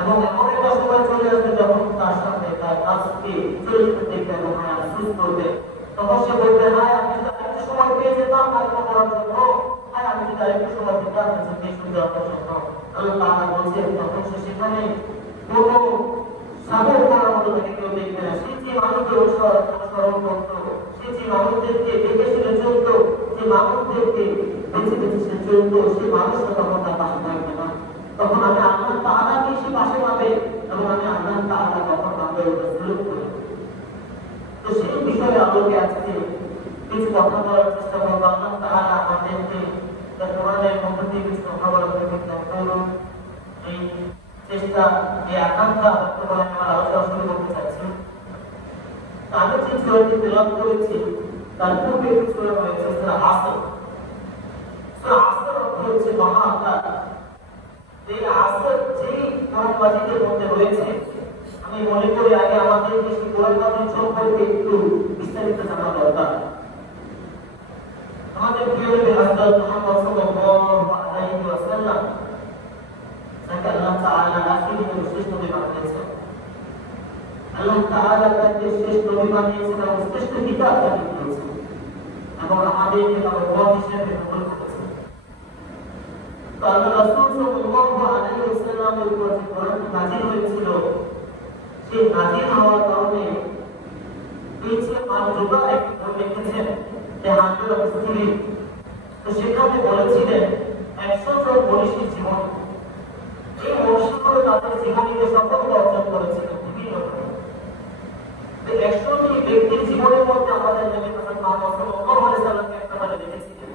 এবং এমন একটা সময় চলে আসবে যখন তার সামনে তার কাজকে চরিত্র দেখবে এবং আফসোস করবে। তখন সে বলবে, হ্যাঁ আমি যদি আরেকটু সময় পেয়ে যেতাম কাজটা করার জন্য, হ্যাঁ আমি যদি আরেকটু সময় পেতাম নিজেকে সুন্দর করার জন্য। আল্লাহ তাআলা বলছেন তখন সে সেখানে কোনো সাবর করার মতো তাকে কেউ দেখবে না। সে যে মানুষকে অনুসরণ করত, সে যে মানুষদেরকে দেখে শুনে চলত, যে মানুষদেরকে বেছে বেছে সে চলত, সে মানুষটা তখন তার পাশে থাকবে না। তখন আমি আল্লাহ তাআলাকে সে পাশে পাবে এবং আমি আল্লাহ তাআলা তখন আমাদের উপর জুলুম করব। তো সেই বিষয়ে আলোকে আজকে কিছু কথা বলার চেষ্টা করব। আল্লাহ তাআলা আমাদেরকে কোরআনের মধ্য দিয়ে কিছু কথা বলার তৌফিক দান করুন। এই চেষ্টা, এই আকাঙ্ক্ষা ব্যক্ত করে আমরা আলোচনা শুরু করতে চাচ্ছি। আমি যে সূরাটি তেলাওয়াত করেছি তার পূর্বে একটি সূরা রয়েছে, সূরা আসর। সূরা আসর অর্থ হচ্ছে মহাকাল। এই আসর যেই কোরআন মাজিদের মধ্যে রয়েছে, আমি মনে করি আগে আমাদের সেই কোরআন মাজিদ সম্পর্কে একটু বিস্তারিত জানা দরকার। আমাদের প্রিয় নবী হযরত মুহাম্মদ সাল্লাল্লাহু আলাইহি ওয়াসাল্লাম যাকে আল্লাহ তাআলা আখির নবী শ্রেষ্ঠ নবী বানিয়েছেন, আল্লাহ তাআলা তাকে শ্রেষ্ঠ নবী বানিয়েছেন এবং শ্রেষ্ঠ কিতাব দান করেছেন এবং আমাদেরকে তার রব হিসেবে কবুল করেছেন। তো আল্লাহ রাসূল সাল্লাল্লাহু আলাইহি ওয়াসাল্লামের উপর যে কোরআন নাযিল হয়েছিল, সেই নাযিল হওয়ার কারণে এই যে আল-জুবা একটি বই লিখেছেন, যে হান্ড্রেড অফ স্পিরিট। তো সেখানে বলেছিলেন 100 জন মনীষীর জীবন, এই মনীষীগুলো তাদের জীবনীতে সফলতা অর্জন করেছিল বিভিন্ন ভাবে। 100 জন ব্যক্তির জীবনের মধ্যে আমাদের নবী মুহাম্মদ সাল্লাল্লাহু আলাইহি ওয়াসাল্লামকে একবারে দেখেছিলেন।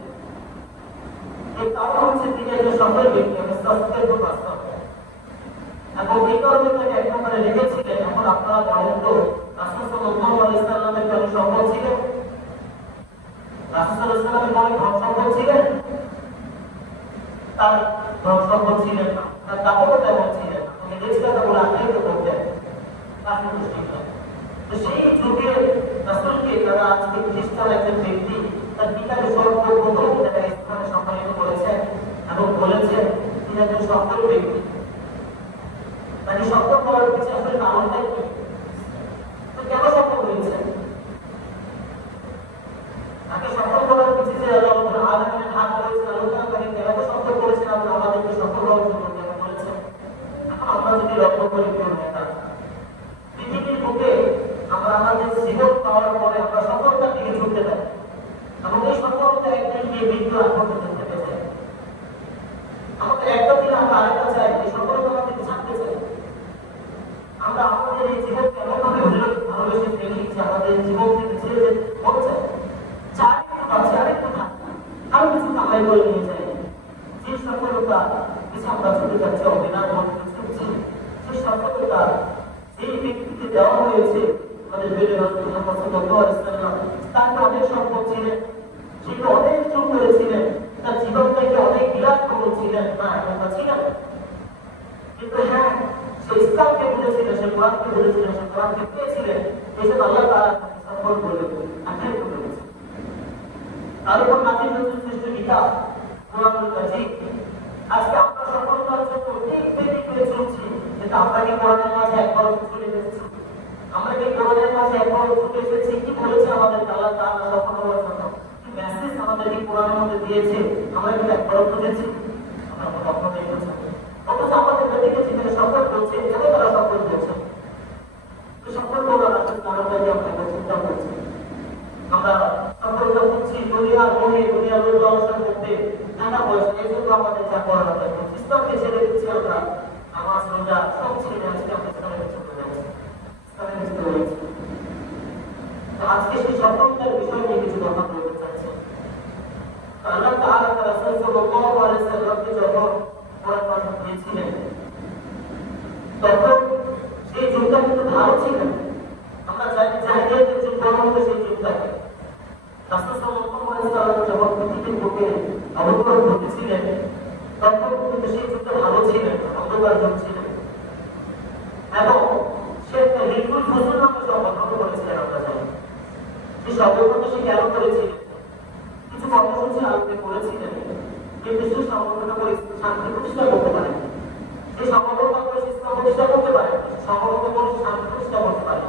এই কারণ হচ্ছে তিনি একজন সফল ব্যক্তি, সাকসেসফুল পারসন, এবং এই কারণে তাকে একবারে দেখেছিলেন। এখন আপনারা বলেন তো রাসূল সাল্লাল্লাহু আলাইহি ওয়াসাল্লামের কেন সফল ছিলেন? রাসূল সাল্লাল্লাহু আলাইহি ওয়াসাল্লামের কোনো ধ্বংসফল ছিলেন? তার ধ্বংসফল ছিলেন না, তার দাপটও তেমন ছিলেন না। তিনি নিজেকে বলে আখ্যায়িত করতেন তাকে মুসলিম। তো সেই যুগে রাসূলকে যারা আজকে খ্রিস্টান একজন ব্যক্তি তার পিতাকে সর্বপ্রথম তারা স্থানে সম্মানিত করেছেন এবং বলেছেন তিনি একজন সফল ব্যক্তি। তাকে সফল করার পিছনে আসলে কারণটাই কি? তো কেন সফল হয়েছেন? তাকে সফল করার পিছনে যে আল্লাহ রাব্বুল আলামিনের হাত রয়েছে, আল্লাহ তাকে কেন সফল করেছেন এবং আমাদেরকে সফল হওয়ার জন্য কেন বলেছেন? এখন আমরা যদি লক্ষ্য করি পৃথিবীর বুকে আমরা আমাদের জীবন পাওয়ার পরে আমরা সফলতার দিকে ছুটতে থাকি এবং এই সফলতা একদিন গিয়ে মৃত্যু আত্মহত্যা করতে চাই। আমাদের একটা দিন আমরা আরেকটা চাই, এই সফলতা আমাদেরকে ছাড়তে চাই। আমরা আমাদের এই জীবনকে এমনভাবে ভালোবেসে ফেলি যে আমাদের জীবন থেকে ছেড়ে যেতে মন চায়, আরেকটু থাকি, আরো কিছু কামাই করে নিয়ে যাই। যে সফলতা কিছু আমরা ছুটে যাচ্ছি অবিনা মধ্যে ছুটছি, সেই সফলতা এই ব্যক্তিকে দেওয়া হয়েছে আমাদের বেড়ে তাকে অনেক সম্পদ ছিলেন, সেটা অনেক চুপ করেছিলেন, তার জীবনটাকে অনেক বিলাস করেছিলেন না, এমনটা ছিলেন। কিন্তু হ্যাঁ, সে ইসলামকে বুঝেছিলেন, সে কোরআনকে বুঝেছিলেন, সে কোরআনকে পেয়েছিলেন, এই জন্য আল্লাহ তাআলা তাকে সফল করে আখ্যায়িত করেছেন। তার উপর নাযিল হয়েছে শ্রেষ্ঠ কিতাব কোরআনুল কারীম। আজকে আমরা সফলতার জন্য ঠিক করে চলছি, কিন্তু আমরা কি কোরআনের মাঝে একবার চলে এসেছি? আমরা কি কোরআনের মাঝে একবার চলে এসেছি? কি বলেছে আমাদের আল্লাহ তাআলা সফল হওয়ার জন্য? কি মেসেজ আমাদেরকে কোরআনের মধ্যে দিয়েছে? আমরা কি একবার বুঝেছি? আমরা কখনোই বুঝি না। অথচ আমাদের দেখেছি যারা সফল হচ্ছে, কেন তারা সফল হচ্ছে? সফল হওয়ার আসলে কারণটাকে আমরা চিন্তা করছি। আমরা সফলতা করছি দুনিয়ার মোহে, দুনিয়ার লোভ লালসার মধ্যে, টাকা পয়সা, এই জন্য আমাদের যা করার দরকার। ইসলামকে ছেড়ে দিচ্ছি আমরা, নামাজ রোজা সব ছেড়ে আজকে আমরা ইসলামের চলে যাচ্ছি, ইসলামের ভিতরে রয়েছি। তো আজকে সেই সফলতার বিষয় নিয়ে কিছু কথা বলতে চাচ্ছি। আল্লাহ তাআলা তার রাসূল সাল্লাল্লাহু আলাইহি ওয়াসাল্লামকে যখন কোরআন পাঠ দিয়েছিলেন, তখন সেই যুগটা কিন্তু ভালো ছিল। আমরা জানি জাহিলিয়াতের যুগ বলা হতো সেই যুগটাকে। রাসূল সাল্লাল্লাহু আলাইহি ওয়াসাল্লাম যখন পৃথিবীর বুকে অবতরণ ঘটেছিলেন, তখন কিন্তু সেই যুগটা ভালো ছিল, অন্ধকার যুগ ছিল। এবং সে রিফুল ফজল নামে শব্দ করেছিলেন, আমরা জানি। সেই শব্দটা সে কেন করেছিলেন? কিছু কর্মসূচি আলোচনা করেছিলেন, কিন্তু সেই শব্দটা করে শান্তি প্রতিষ্ঠা করতে পারেন। সেই শব্দটা করে ইসলাম প্রতিষ্ঠা করতে পারে, সম্ভবত কোনো শান্তি প্রতিষ্ঠা করতে পারে।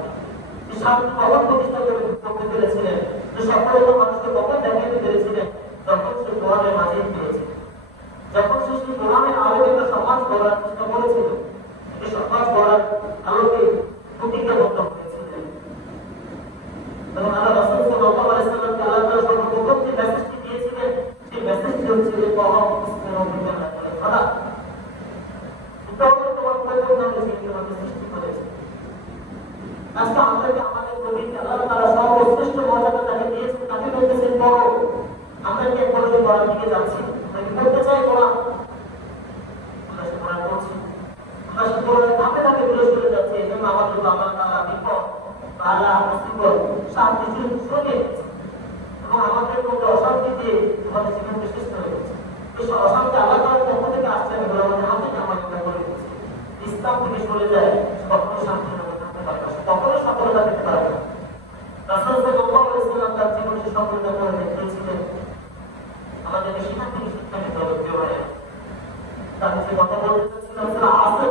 শান্তি কখন প্রতিষ্ঠা করতে পেরেছিলেন, যে সফলতা মানুষকে কখন দেখাতে পেরেছিলেন, যখন সে কোরআনের মাঝে পেয়েছে, যখন সে সেই কোরআনের আলোকিত সমাজ গড়ার চেষ্টা করেছিল, এই সমাজ গড়ার আলোকে প্রতিজ্ঞাবদ্ধ হয়েছিলেন। এবং আল্লাহ রাসূল সাল্লাল্লাহু আলাইহি ওয়াসাল্লামকে আল্লাহ তাআলা সর্বপ্রথম যে মেসেজটি দিয়েছিলেন, সেই মেসেজটি হচ্ছে যে কওম মুসলিমরা ভালো তোমার প্রয়োজন নামে তোমাকে সৃষ্টি করেছে। আজকে আমাদেরকে আমাদের নবীকে আল্লাহ তাআলা সর্বশ্রেষ্ঠ মর্যাদা তাকে দিয়েছেন, তাকে বলতেছেন পড়ো। আমরা কি এখন ওই পড়ার দিকে যাচ্ছি? আমরা কি করতে চাই পড়া? আমরা সে পড়া করছি, আমরা সে পড়ার ধাপে ধাপে ঘুরে চলে যাচ্ছি। এই জন্য আমাদের আল্লাহ তাআলা বিপদ বালা মুসিবত শান্তি সরিয়ে দিচ্ছে এবং আমাদের মধ্যে অশান্তি দিয়ে আমাদের জীবনকে শেষ করে দিচ্ছে। এই অশান্তি আল্লাহ তাআলার পক্ষ থেকে আসছে, এগুলো আমাদের হাতে আমাদের করে দিচ্ছে। ইসলাম থেকে সরে যায়, কখনো শান্তি কখনো সফলতা পেতে পারবে না। রাসূল সাল্লাল্লাহু আলাইহি ওয়াসাল্লাম তার জীবনে সফলতা করে দেখিয়েছিলেন। আমাদেরকে সেখান থেকে শিক্ষা নিতে হবে। কেউ তার যে কথা বলতে চাচ্ছিলাম সেটা আসল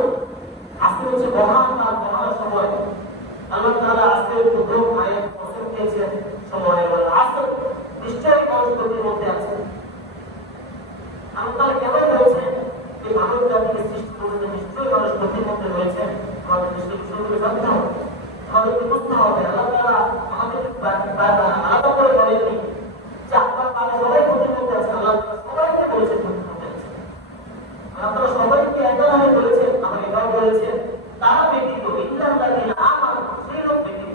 হচ্ছে মহান আর মহান সময়। আল্লাহ তাআলা আজকের প্রথম আয়াত কসম খেয়েছেন সময়ের আসল, নিশ্চয়ই মানুষ ক্ষতির মধ্যে আছে। আল্লাহ তাআলা কেন বলছেন এই মানব জাতিকে সৃষ্টি করতে, নিশ্চয়ই মানুষ ক্ষতির মধ্যে রয়েছে। আমাদের দৃষ্টি বিষয়গুলো জানতে হবে, আমাদেরকে বুঝতে হবে। আল্লাহ তাআলা আমাদের আলাদা করে বলেননি যে আপনার মানে সবাই ক্ষতির মধ্যে আছে। আল্লাহ সবাইকে বলেছেন ক্ষতির মধ্যে আছে। আল্লাহ তাআলা সবাইকে একভাবে বলেছেন, আমার এটাও বলেছেন তারা ব্যতীত ইল্লাল্লাযিনা আমানু, সেই লোক ব্যতীত।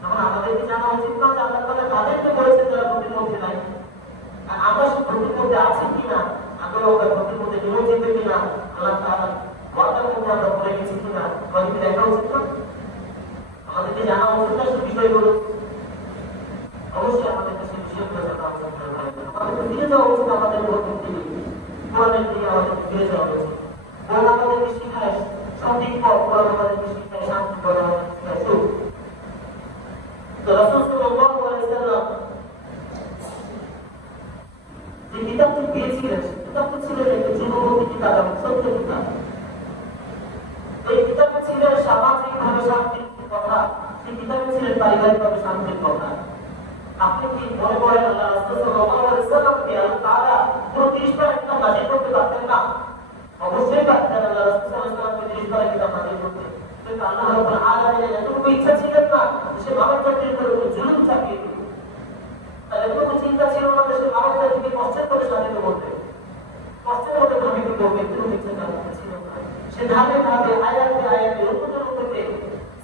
তখন আমাদেরকে জানা উচিত না যে আল্লাহ তাআলা তাদেরকে বলেছেন যারা ক্ষতির মধ্যে নাই, আর আমরা সেই ক্ষতির মধ্যে আছি কিনা, আমরা ক্ষতির মধ্যে নিয়োজিত কিনা, আল্লাহ তাআলা কথার মধ্যে আমরা পড়ে গেছি কিনা, আমাদেরকে দেখা উচিত না? আমাদেরকে জানা উচিত না সেই বিষয়গুলো? অবশ্যই আমাদেরকে সেই বিষয়গুলো জানা উচিত। আমাদেরকে ফিরে যাওয়া উচিত, আমাদের নতুন দিকে কোরআনের দিকে আমাদেরকে ফিরে যাওয়া উচিত। কোরআন আমাদেরকে শিখায় সঠিক পথ, কোরআন আমাদেরকে শিখায় শান্তি, কোরআন আমাদেরকে শিখায় সুখ। তো রাসূল সাল্লাল্লাহু আলাইহি ওয়াসাল্লাম যে কিতাবটি পেয়েছিলেন, কিতাবটি ছিলেন একটি যুগপথী কিতাব এবং সত্য কিতাব। এই কিতাবে ছিলেন সামাজিকভাবে শান্তির কথা, সেই কিতাবে ছিলেন পারিবারিকভাবে শান্তির কথা। আপনি কি মনে করেন আল্লাহ রাসূল সাল্লাল্লাহু আলাইহি ওয়াসাল্লামকে আল্লাহ তাআলা পুরো 30 বার কিতাব নাযিল করতে পারতেন না? অবশ্যই পারতেন। আল্লাহ রাসূল সাল্লাল্লাহু আলাইহি ওয়াসাল্লামকে 30 বার কিতাব নাযিল করতে, কিন্তু আল্লাহ রাব্বুল আলামিনের এতটুকু ইচ্ছা ছিলেন না সে মানব জাতির উপর জুলুম চাপিয়ে দিত। তার এতটুকু চিন্তা ছিল না যে সে মানব জাতিকে কষ্টের মধ্যে স্বাধীন করবে, কষ্টের মধ্যে ধাবিত করবে, এতটুকু ইচ্ছা তার ছিল না। সে ধাপে ধাপে আয়াতে আয়াতে রূপে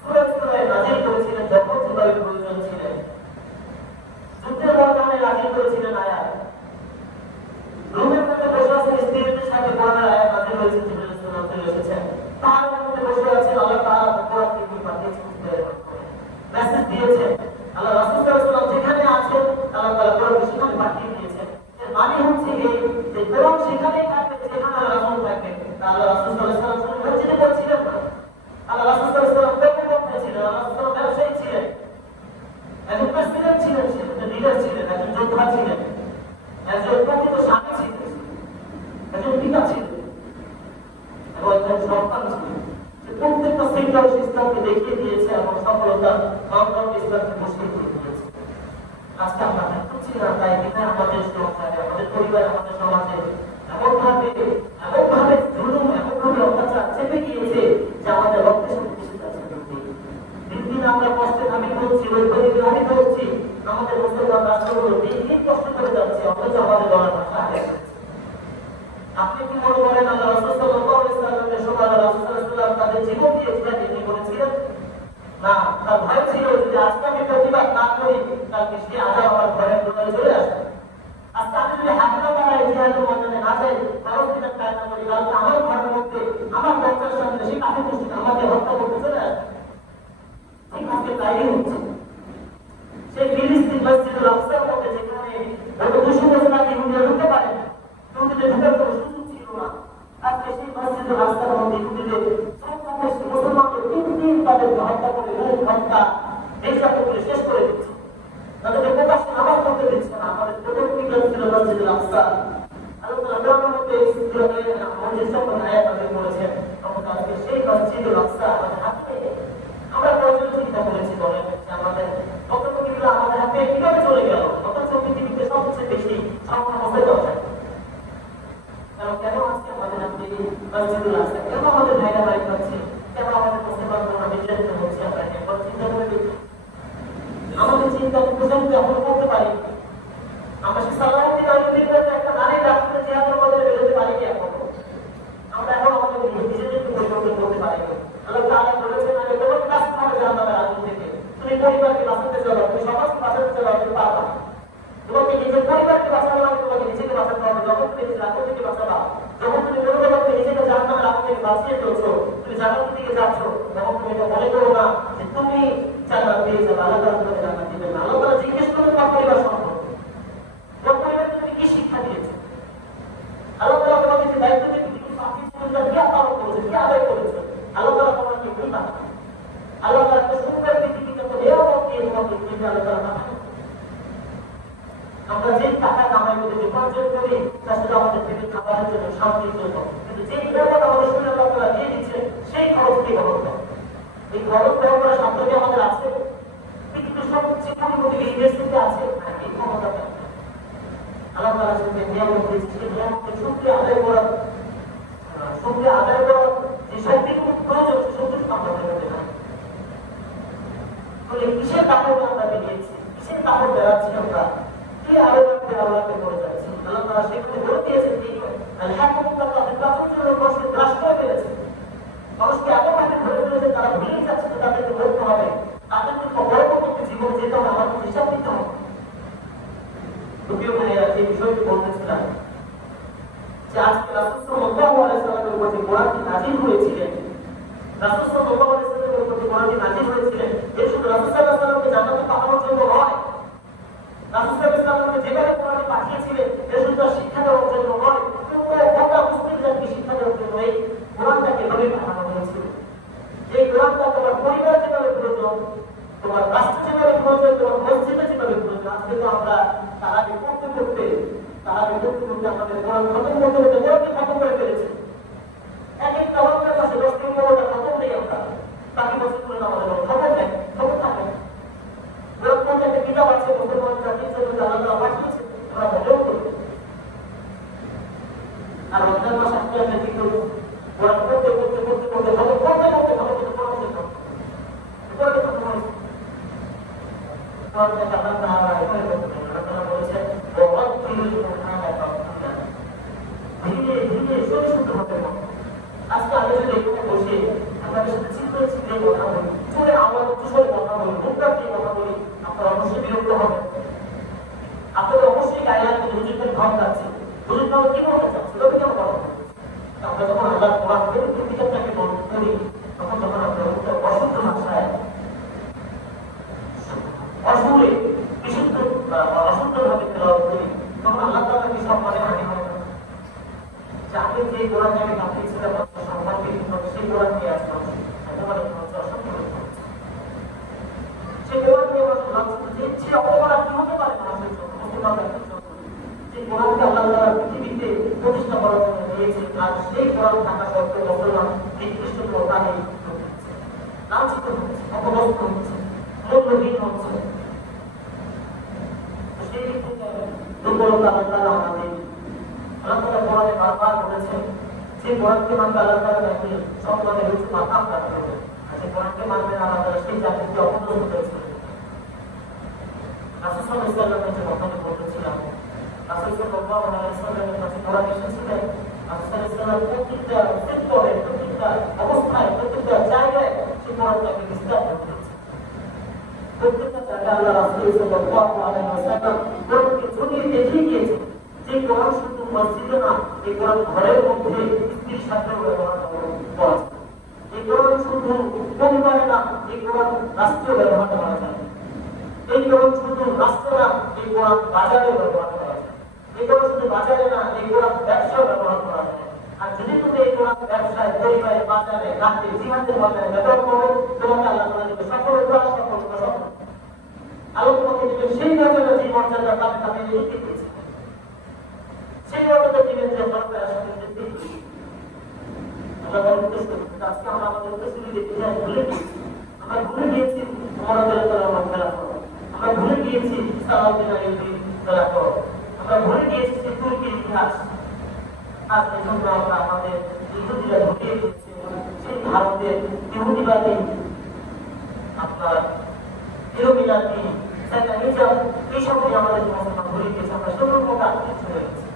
সূরায় সূরায় নাযিল করেছিলেন যখন যেভাবে প্রয়োজন ছিলেন। যুদ্ধের ময়দানে নাযিল করেছিলেন আয়াত, রুমের মধ্যে বসে আছেন স্ত্রীদের সাথে কোরআনের আয়াত নাযিল হয়েছে, জিবরাইল আলাইহিস সালাম চলে এসেছেন। পাহাড়ের মধ্যে বসে আছেন, আল্লাহ তাআলা কোরআনকে পাঠিয়েছেন, মেসেজ দিয়েছেন। আল্লাহ রাসূল সাল্লাল্লাহু আলাইহি ওয়াসাল্লাম যেখানে আছেন আল্লাহ তাআলা কোরআনকে সেখানে পাঠিয়ে দিয়েছেন। এর মানে হচ্ছে এই যে কোরআন সেখানেই থাকবে যেখানে রাসূল থাকবেন। আল্লাহ রাসূল সাল্লাল্লাহু আলাইহি ওয়াসাল্লাম মসজিদে পড়ছিলেন না, আল্লাহ রাসূল সাল্লাল্লাহু আলাইহি ওয়াসাল্লাম কর্মকর্তা ছিলেন, আল্লাহ রাসূল সাল্লাল্লাহু আলাইহি ওয়াসাল্লাম ব্যবসায়ী ছিলেন, একজন প্রেসিডেন্ট ছিলেন, একজন লিডার ছিলেন, একজন যোদ্ধা ছিলেন, একজন প্রকৃত স্বামী ছিলেন, একজন পিতা ছিলেন এবং একজন সন্তান ছিলেন। প্রত্যেকটা সেক্টর ইসলামকে দেখিয়ে দিয়েছে এবং সফলতার মানদণ্ড ইসলামকে বসিয়ে দিয়ে দিয়েছে। আজকে আমরা দেখছি না, তাই এখানে আমাদের সংসারে, আমাদের পরিবারে, আমাদের সমাজে এমনভাবে জুলুম, এমনভাবে অত্যাচার চেপে গিয়েছে যে আমাদের রক্তে সন্তুষ্ট আছে। দিন দিন আমরা কষ্টে ধাবিত হচ্ছি, রোগবাদীকে ধাবিত হচ্ছি, আমাদের মুসলমান রাষ্ট্রগুলো দিন দিন কষ্ট করে যাচ্ছে, অথচ আমাদের গলার ভাষা আগে। আপনি কি মনে করেন আল্লাহ রাসূল সাল্লাল্লাহু আলাইহি ওয়াসাল্লামের সময় আল্লাহ রাসূল সাল্লাল্লাহু আলাইহি ওয়াসাল্লাম তাদের জীবন দিয়েছিলেন, এমনি করেছিলেন না? তার ভয় ছিল যে আজকে আমি প্রতিবাদ না করি কালকে সে আযাব আমার ঘরের ভিতরে চলে আসবে। আজকে আমি যদি হাত না বাড়াই, জিহাদের ময়দানে না যাই, পরবর্তীতে কাজ না করি, কালকে আমার ঘরের মধ্যে আমার দরকার সামনে সে কাফের গোষ্ঠী আমাকে হত্যা করতে চলে আসবে। ঠিক আজকে তাই হচ্ছে। সেই ফিলিস্তিন মসজিদুল আকসার মধ্যে যেখানে গত 200 বছর আগে ইহুদিরা ঢুকতে পারে, ইহুদিদের ঢুকার কোনো সুযোগ ছিল না। আজকে সেই মসজিদুল আকসার মধ্যে ইহুদিদের মুসলমানদের 3 দিন তাদেরকে হত্যা করে হত্যা নির্যাতন করে শেষ করে দিচ্ছে। তাদেরকে প্রকাশ্যে নামাজ পড়তে দিচ্ছে না। আমাদের প্রথম কিবলা ছিল মসজিদুল আকসা। আল্লাহ তাআলা কোরআনের মধ্যে মসজিদ সম্পর্কে আয়াত নাযিল করেছেন। তখন আজকে সেই মসজিদুল আকসা আমাদের হাতে। আমরা কতজন চিন্তা করেছি বলেন যে আমাদের কতটুকুগুলো আমাদের হাতে কিভাবে চলে গেল? অথচ পৃথিবীতে সবচেয়ে বেশি সংখ্যা হবে দরকার। কারণ কেন আজকে আমাদের হাতে মসজিদুল আকসা, কেন আমাদের ভাইরা ভাই পাচ্ছে, কেন আমাদের মুসলমানরা বিচলিত হচ্ছে? আমরা একবার চিন্তা করে দেখি। আমাদের চিন্তা বুঝাতে আমরা করতে পারি। আমরা সে সালাউদ্দিন আইয়ুবীর মতো একটা নারী রাষ্ট্রের জিহাদের মধ্যে বেরোতে পারিনি এখনো। আমরা এখন আমাদের নিজেদেরকে পরিবর্তন করতে পারি। আল্লাহ তাআলা বলেছেন, আমি তোমাকে বাঁচাতে হবে জাহান্নামের আগুন থেকে। তুমি পরিবারকে বাঁচাতে চাও, তুমি সমাজকে বাঁচাতে চাও, তুমি পারবা। তোমাকে নিজের পরিবারকে বাঁচাতে হবে, তোমাকে নিজেকে বাঁচাতে হবে। যখন তুমি নিজের আগুন থেকে বাঁচাবা, যখন তুমি মনে করো তুমি নিজেকে জাহান্নামের আগুন থেকে বাঁচিয়ে চলছো, তুমি জান্নাতের দিকে যাচ্ছ, তখন তুমি এটা মনে করো না যে তুমি জান্নাত পেয়ে যাবে। আল্লাহ তাআলা তোমাকে জান্নাত দিবেন না। আল্লাহ তাআলা জিজ্ঞেস করবেন তোমার পরিবার সম্পর্কে, তোমার পরিবারকে তুমি কি শিক্ষা দিয়েছো? আল্লাহ তাআলা তোমাকে যে দায়িত্ব দিয়ে পৃথিবীর পাঠিয়েছেন, তুমি কি পালন করেছো, কি আদায় করেছো? আল্লাহ তাআলা তোমাকে কি পাঠান? আল্লাহ তাআলা একটা সুন্দর পৃথিবীকে তো নিয়ামত দিয়ে তোমাকে পৃথিবীতে আল্লাহ তাআলা পাঠান। আমরা যে টাকা কামাই করে উপার্জন করি তা শুধু আমাদের পেটের খাবারের জন্য, শান্তির জন্য, কিন্তু যে নিয়ামত আমাদের শরীরে আল্লাহ তাআলা দিয়ে দিচ্ছেন সেই খরচকে বহন করা। এই খরচ বহন করার সাধ্য কি আমাদের আছে? পৃথিবীর সবচেয়ে কোটি ইউনিভার্সিটি আছে, এই ক্ষমতা আল্লাহ তাআলা সঙ্গে নিয়ামত দিয়েছে। সেই নিয়ামতকে শুকরিয়া আদায় করা, শুকরিয়া আদায় করা যে শক্তিটুকু প্রয়োজন, সে শক্তিটুকু আমরা করতে পারি। তাহলে কিসের কাপড় আমরা বেরিয়েছি, কিসের কাপড় বেড়াচ্ছি আমরা, কি আলোকে আলোকে করে যাচ্ছি? আল্লাহ তাআলা সেখানে বলে দিয়েছেন কি মানুষকে গ্রাস করে ফেলেছে, মানুষকে এতভাবে ধরে ফেলেছে, তারা ভুলে যাচ্ছে যে তাদেরকে বলতে হবে, তাদেরকে পরবর্তী জীবনে যেতে হবে, আমাদের হিসাব দিতে হবে। যে বিষয়টি বলতেছিলাম যে আজকে রাসূল সাল্লাল্লাহু আলাইহি ওয়াসাল্লামের উপর যে কোরআনটি নাযিল হয়েছিলেন, রাসূল সাল্লাল্লাহু আলাইহি ওয়াসাল্লামের উপর যে কোরআনটি নাযিল হয়েছিলেন, এর শুধু রাসূল সাল্লাল্লাহু আলাইহি ওয়াসাল্লামকে জান্নাতে পাঠানোর জন্য নয়, রাসূল সাল্লাল্লাহু আলাইহি ওয়াসাল্লামকে যেভাবে কোরআনটি পাঠিয়েছিলেন এর শুধু শিক্ষা দেওয়ার জন্য নয়, গোটা মুসলিম জাতিকে শিক্ষা দেওয়ার জন্য এই কোরআনটাকে এভাবে পাঠানো হয়েছিল। এই কোরআনটা তোমার পরিবার যেভাবে প্রয়োজন, তোমার রাষ্ট্র যেভাবে প্রয়োজন, তোমার মসজিদে যেভাবে প্রয়োজন, আজকে তো আমরা তারা করতে করতে আমাদের কোরআন খতম করতে করতে কোরআনকে খতম করে ফেলেছি। এক একটা ওয়াক্তের পাশে 10 থেকে 15টা খতম নেই আমরা, বাকি বছরগুলো আমাদের খবর নেই, খবর থাকে। কোরআন একটা কিতাব আছে, মুসলমান জাতির জন্য আল্লাহ তাআলা পাঠিয়েছেন, আমরা ভোগ করি। আর রমজান মাস আসলে আমরা কি করব? কোরআন পড়তে পড়তে পড়তে পড়তে খতম করতে করতে ভালো করে কোরআন শেষ করব। কোরআন খতম হয়েছে। কোরআনকে আল্লাহ তাআলা এভাবে বলছেন, আল্লাহ তাআলা বলেছেন ধীরে ধীরে শুরু শুরু হতে হবে। আজকে আমি যদি এখানে বসে আপনাদের সাথে চিন্তা চিন্তা কথা বলি, চলে আমার উচ্চস্বরে কথা বলি, মুখটা দিয়ে কথা বলি, আপনারা অবশ্যই বিরক্ত হবেন। আপনাদের অবশ্যই গায়ে লাগবে হুজুরের ভাব লাগছে, হুজুর ভাবে কি বলতে চাচ্ছে, লোকে কেন কথা বলছে? আমরা যখন আল্লাহ কোরআন কিতাবটাকে পড়ি, তখন যখন আপনার অশুদ্ধ ভাষায় অসুরে বিশুদ্ধ অশুদ্ধভাবে তেলাওয়াত করি, তখন আল্লাহ তাআলা কি সম্মানে হানি হয় না? যাকে যে কোরআনকে আমি পাঠিয়েছিলাম সম্মানকে সেই কোরআন নিয়ে আসলাম, অপমান অসম্মান সেই কোরআন নিয়ে যে অপমান কি হতে পারে মানুষের জন্য, মুসলমানদের জন্য? যে কোরআনকে আল্লাহ তাআলা পৃথিবীতে প্রতিষ্ঠা করার জন্য দিয়েছে, আর সেই কোরআন থাকা সত্ত্বেও মুসলমান নিকৃষ্ট কোরআনে লাঞ্ছিত হচ্ছে, অপদস্থ হচ্ছে, মূল্যহীন হচ্ছে। সেই দিক থেকে দুর্বলতা আল্লাহ তাআলা আমাদের আল্লাহ তাআলা কোরআনে বারবার বলেছেন যে কোরআনকে মানবে আল্লাহ তাআলা তাকে সম্মানের উচ্চ মাকাম দান করবেন, আর যে কোরআনকে মানবে না আল্লাহ তাআলা সেই জাতিকে অপদস্থ করেছেন। রাসূল সাল্লাল্লাহু আলাইহি ওয়াসাল্লামের যে ঘটনা বলতেছিলাম, রাসূল সাল্লাল্লাহু আলাইহি ওয়াসাল্লামের কাছে কোরআন এসেছিলেন, রাসূল সাল্লাল্লাহু আলাইহি ওয়াসাল্লাম প্রত্যেকটা সেক্টরে, প্রত্যেকটা অবস্থায়, প্রত্যেকটা জায়গায় সেই কোরআনটাকে বিস্তার করতেন। প্রত্যেকটা জায়গায় আল্লাহ রাসূল সাল্লাল্লাহু আলাইহি ওয়াসাল্লাম কোরআনকে ছড়িয়ে দেখিয়ে গিয়েছেন যে কোরআন শুধু মসজিদে না, এই কোরআন ঘরের মধ্যে স্ত্রীর সাথে ব্যবহার করা যায়। এই কোরআন শুধু পরিবারে না, এই কোরআন রাষ্ট্রীয় ব্যবহার করা যায়। এই কোরআন শুধু রাষ্ট্র না, এই কোরআন বাজারে ব্যবহার করা যায়। এই কোরআন শুধু বাজারে না, এই কোরআন ব্যবসায় ব্যবহার করা যায়। আর যদি তুমি এই কোরআন ব্যবসায়, পরিবারে, বাজারে, রাষ্ট্রে, জিহাদের বাজারে ব্যবহার করো, তোমাকে আল্লাহ তাআলা দিবে সফলতা, সফলতা, সফলতা। আল্লাহ তোমাকে দিবে সেই মর্যাদা, যে মর্যাদা তাকে তাকে লিখে দিয়েছে, সেই মর্যাদা দিবেন যে আপনার আল্লাহ বলতেছেন আজকে আমরা ভুলে গিয়েছি, আমরা ভুলে গিয়েছি মরদের তলার খেলা করো, আমরা ভুলে গিয়েছি সালাউদ্দিন আইয়ুবী খেলা করো, আমরা ভুলে গিয়েছি যে তুর্কির ইতিহাস। আজ পর্যন্ত আমরা আমাদের ইহুদিরা ঢুকিয়ে দিয়েছি সেই ভারতের ইহুদিবাদী আপনার ইলুমিনাতি এইসবই আমাদের মুসলমান ভুলে গিয়েছে। আমরা সেগুলোর মধ্যে আকৃষ্ট হয়ে গেছি,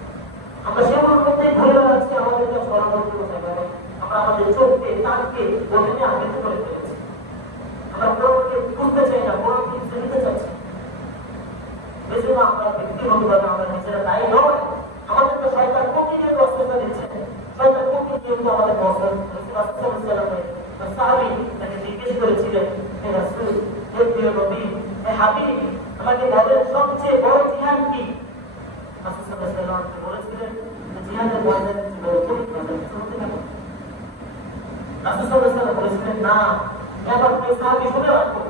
আমরা সেগুলোর মধ্যে ভুলে বেড়াচ্ছি। আমাদেরকে স্মরণবর্তী কোথায় গেলে আমরা আমাদের চোখকে কানকে ওখানে আবৃত করে ফেলেছি। আমরা কোরআনকে বুঝতে চাই না, কোরআনকে নিতে চাচ্ছি। এজন্য আমরা ব্যক্তিগতভাবে আমরা নিজেরা দায়ী নয়। আমাদেরকে শয়তান প্রতিনিয়ত অস্ত্রতা দিচ্ছে, শয়তান প্রতিনিয়ত আমাদের বছর সাহাবী তাকে জিজ্ঞেস করেছিলেন, হে রাসূল, হে প্রিয় নবী, হে হাবিব, আমাকে বলেন সবচেয়ে বড় জিহাদ কি? রাসূল সাল্লাল্লাহু আলাইহি ওয়াসাল্লাম বলেছিলেন যে জিহাদের ময়দানে কি বড় হতে পারে? রাসূল সাল্লাল্লাহু আলাইহি ওয়াসাল্লাম বলেছিলেন, না, এবার তুমি সাহাবী শুনে রাখো,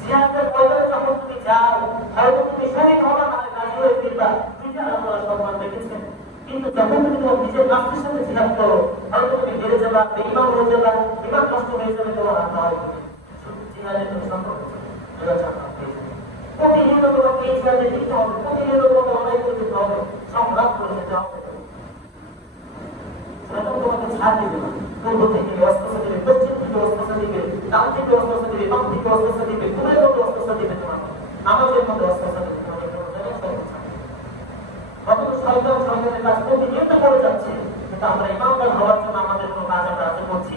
জিহাদের ময়দানে যখন তুমি যাও হয়তো তুমি শহীদ হবা, না গাজী হয়ে ফিরবা, দুইটা আল্লাহ সম্মান রেখেছেন। কিন্তু যখন তুমি তোমার নিজের রাষ্ট্রের সাথে জিহাদ করো হয়তো তুমি হেরে যাবা, বেঈমান হয়ে যাবা, ইমান নষ্ট হয়ে যাবে, তোমার আত্মা হয় জিহাদে তুমি সম্পর্ক প্রতিনিয়ত তোমাকে এই জিহাদে দিতে হবে, প্রতিনিয়ত তোমাকে লড়াই করে দিতে হবে, সংগ্রাম করে যেতে হবে। সেটা তোমাকে ছাড় দিবে না, পূর্ব থেকে অস্ত্র দিবে, পশ্চিম থেকে অস্ত্র দিবে, ডান থেকে অস্ত্র দিবে, বাম থেকে অস্ত্র দিবে, ঘুমের মধ্যে অস্ত্র দিবে, তোমাকে নামাজের মধ্যে অস্ত্র দিবে, তোমাকে শয়তান শয়তানের কাজ প্রতিনিয়ত করে যাচ্ছে। কিন্তু আমরা ইমানদার হওয়ার জন্য আমাদের কোনো কাজ আমরা আজকে করছি।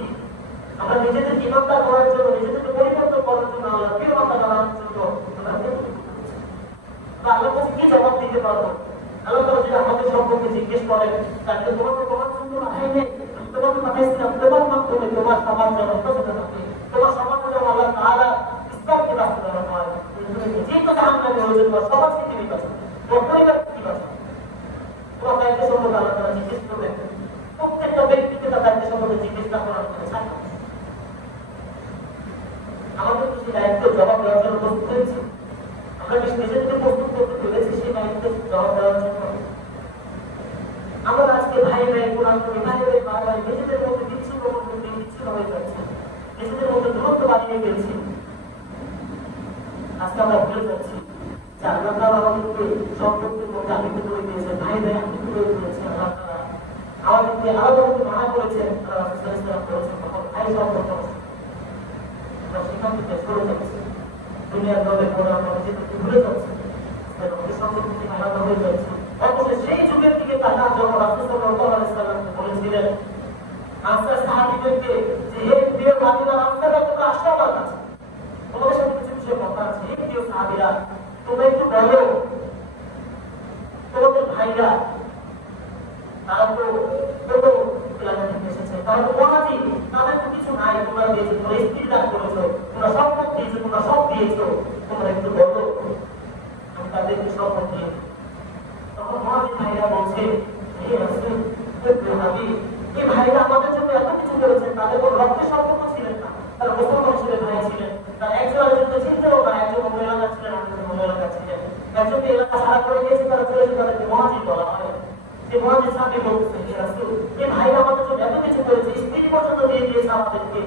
আমরা নিজেদেরকে ইমানদার করার জন্য, নিজেদেরকে পরিবর্তন করার জন্য, আল্লাহ প্রিয় বান্দা বানানোর জন্য আল্লাহর কাছে কি জবাব দিতে পারবো? আল্লাহ তাআলা যদি আমাদের সম্পর্কে জিজ্ঞেস করেন, তাহলে তোমাকে তোমার জন্য পাঠাই নেই, তোমাকে পাঠাইছিলাম তোমার মাধ্যমে তোমার সমাজ যেন প্রতিষ্ঠা থাকে, তোমার সমাজে যেন আল্লাহ তাআলা ইসলামকে বাস্তবায়ন হয়। যে তো জাহান্নামে হয়ে যাবে, সমাজকে কি বাঁচাবে, তোমার পরিবারকে কি বাঁচাবে? তোমার দায়িত্ব সম্পর্কে আল্লাহ তাআলা জিজ্ঞেস করবেন। প্রত্যেকটা ব্যক্তিকে তার দায়িত্ব সম্পর্কে জিজ্ঞেস না করার কোনো ছাড় আমাদের তো সেই দায়িত্ব জবাব দেওয়ার জন্য প্রস্তুত হয়েছি। আমরা বেশ নিজেদেরকে প্রস্তুত করতে পেরেছি সেই দায়িত্ব জবাব দেওয়ার জন্য। আমরা আজকে ভাই ভাই কোরআন করি, ভাই ভাই মা ভাই নিজেদের মধ্যে বিচ্ছিন্ন হয়ে যাচ্ছে, নিজেদের মধ্যে দূরত্ব বানিয়ে ফেলছি। আজকে আমরা ভুলে যাচ্ছি যে আল্লাহ তাআলা আমাদেরকে সম্পর্কের মধ্যে আবৃত করে দিয়েছেন, ভাই ভাই আবৃত করে দিয়েছেন। আল্লাহ তাআলা আমাদেরকে আলাদাভাবে মানা করেছেন, ভাই সম্পর্ক আমরা সেখান থেকে সরে যাচ্ছি, দুনিয়ার দলে পড়ে আমরা নিজেদেরকে ভুলে যাচ্ছি, সম্পর্ক থেকে আলাদা হয়ে যাচ্ছি। অথচ সেই যুগের দিকে তাকান যখন রাসূল সাল্লাল্লাহু আলাইহি ওয়াসাল্লাম বলেছিলেন আনসার সাহাবীদেরকে যে হে প্রিয় মদিনার আনসাররা, তোমরা আসো আমার কাছে, তোমাদের সাথে কিছু বিষয় কথা আছে। হে প্রিয় সাহাবীরা, তোমরা একটু বলো তোমাদের ভাইরা তারা তো কত এলাকা থেকে এসেছে, তারা তো মহাজি, তাদের তো কিছু নাই, তোমরা দিয়েছো, তোমরা স্ত্রী দান করেছো, তোমরা সম্পদ দিয়েছো, তোমরা সব দিয়েছো, তোমরা একটু বলো আমি তাদেরকে সম্পদ দিয়ে। তখন মহাজি ভাইরা বলছে, হে রাসূল, হে প্রিয় হাবিব, এই ভাইরা আমাদের জন্য এত কিছু করেছেন, তাদের কোনো রক্তের সম্পর্ক ছিলেন না, তারা মুসলমান ছিলেন, ভাই ছিলেন, তারা একজন আরেকজনকে চিনতেও না, একজন অন্য এলাকা ছিলেন, অন্যজন অন্য এলাকা ছিলেন, একজনকে এলাকা ছাড়া করে দিয়েছে, তারা চলে এসে তাদেরকে মহাজি বলা হয়। যে মহাজি সাহেব বলতেছেন, হে রাসূল, এই ভাইরা আমাদের জন্য এত কিছু করেছে, স্ত্রী পর্যন্ত দিয়ে দিয়েছে আমাদেরকে,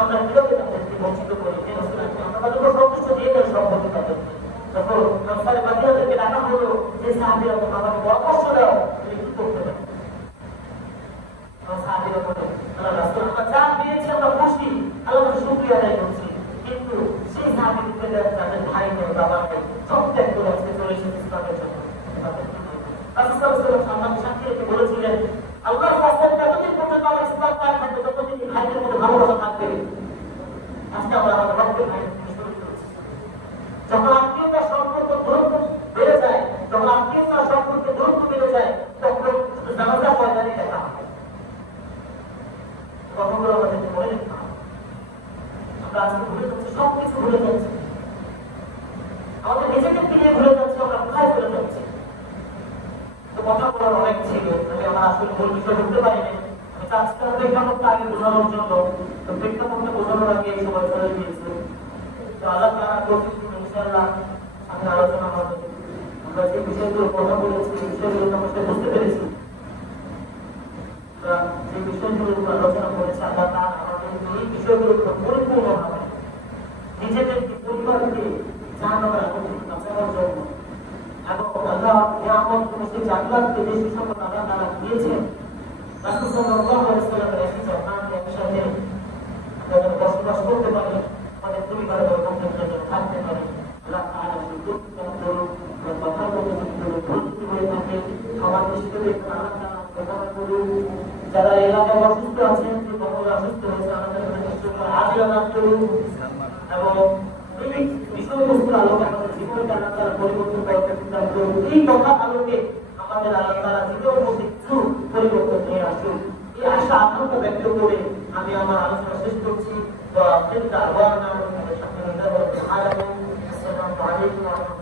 আমরা কিভাবে তাদেরকে বঞ্চিত করি? হে রাসূল, আমরা তাদেরকে সন্তুষ্ট দিয়ে দেন সম্পর্কে তাদেরকে। তখন আনসারে বাকিরাদেরকে ডাকা হলো, যে সাহাবীরা তোমরা আমাকে পরামর্শ দাও, তুমি কি করতে পারো? সাহাবীরা বলে, আল্লাহ রাসূল, আমরা যা পেয়েছি আমরা খুশি, আল্লাহর শুকরিয়া আদায় করছি। কিন্তু সেই সাহাবীদের তাদের ভাই নেই, বাবা নেই, সব ত্যাগ করে আজকে চলে এসেছে ইসলামের জন্য। রাসূল সাল্লাল্লাহু আলাইহি ওয়াসাল্লাম সামনে সাক্ষী রেখে বলেছিলেন, আল্লাহর রাস্তায় যতদিন পর্যন্ত আমার ইসলাম কায়েম থাকবে, ততদিন ভাইদের মধ্যে ভালোবাসা থাকবে। আজকে আমরা আমাদের রক্তের ভাইদের থেকে শুরু করেছি। যখন আত্মীয়তার সম্পর্ক দূরত্ব বেড়ে যায়, যখন আত্মীয়তার সম্পর্কে দূরত্ব বেড়ে যায়, তখন জানাজা ময়দানে দেখা হয়। কথাগুলো আমাদেরকে মনে রাখতে হবে। আমরা আজকে ভুলে যাচ্ছি, সবকিছু ভুলে যাচ্ছি, আমাদের নিজেদেরকে নিয়ে ভুলে যাচ্ছি, আমরা কোথায় ভুলে যাচ্ছি। কথা বলার অনেক ছিল, আমি আমার আসলে মূল বিষয় বলতে পারিনি। আমি চাচ্ছিলাম প্রেক্ষাপটটা আগে বোঝানোর জন্য, তো প্রেক্ষাপটটা বোঝানোর আগে এই সময় চলে গিয়েছে। তো আল্লাহ তাআলা কৌশল ইনশাআল্লাহ আমি আলোচনা করব। আমরা যে বিষয়গুলো কথা বলেছি, এই বিষয়গুলো আমরা বুঝতে পেরেছি। যে বিষয়গুলো আলোচনা করেছে, আল্লাহ তাআলা আমাদের কিন্তু এই বিষয়গুলো পরিপূর্ণভাবে নিজেদেরকে পরিবারকে জানাবার বাঁচানোর জন্য এবং আল্লাহ নিয়ামত সেই জান্নাতকে যে সুসংবাদ আল্লাহ তারা দিয়েছেন রাসূল সাল্লাল্লাহু আলাইহি ওয়াসাল্লামের একটি জান্নাত একসাথে আমরা বসবাস করতে পারি আমাদের পরিবারের মধ্যে থাকতে পারি আল্লাহ তাআলা সেই তৌফিক করুন কথা বলতে ভর্তি হয়ে থাকে আমার দৃষ্টিতে আল্লাহ তাআলা ব্যবহার করুন যারা এলাকায় অসুস্থ আছেন যে কখনো অসুস্থ হয়েছে আমাদের আদিলা লাভ করুন এবং এই বিষয়বস্তুর আলোকে আমাদের জীবনকে আল্লাহ তাআলা পরিবর্তন করতে চিন্তা করুন এই কথা আলোকে আমাদের আল্লাহ তাআলা জীবনের মধ্যে কিছু পরিবর্তন নিয়ে আসুন এই আশা আকাঙ্ক্ষা ব্যক্ত করে আমি আমার আলোচনা শেষ করছি তো আপনাদের আহ্বান আমাদের সাথে আসসালামু আলাইকুম ওয়া রাহমাতুল্লাহি ওয়া বারাকাতুহু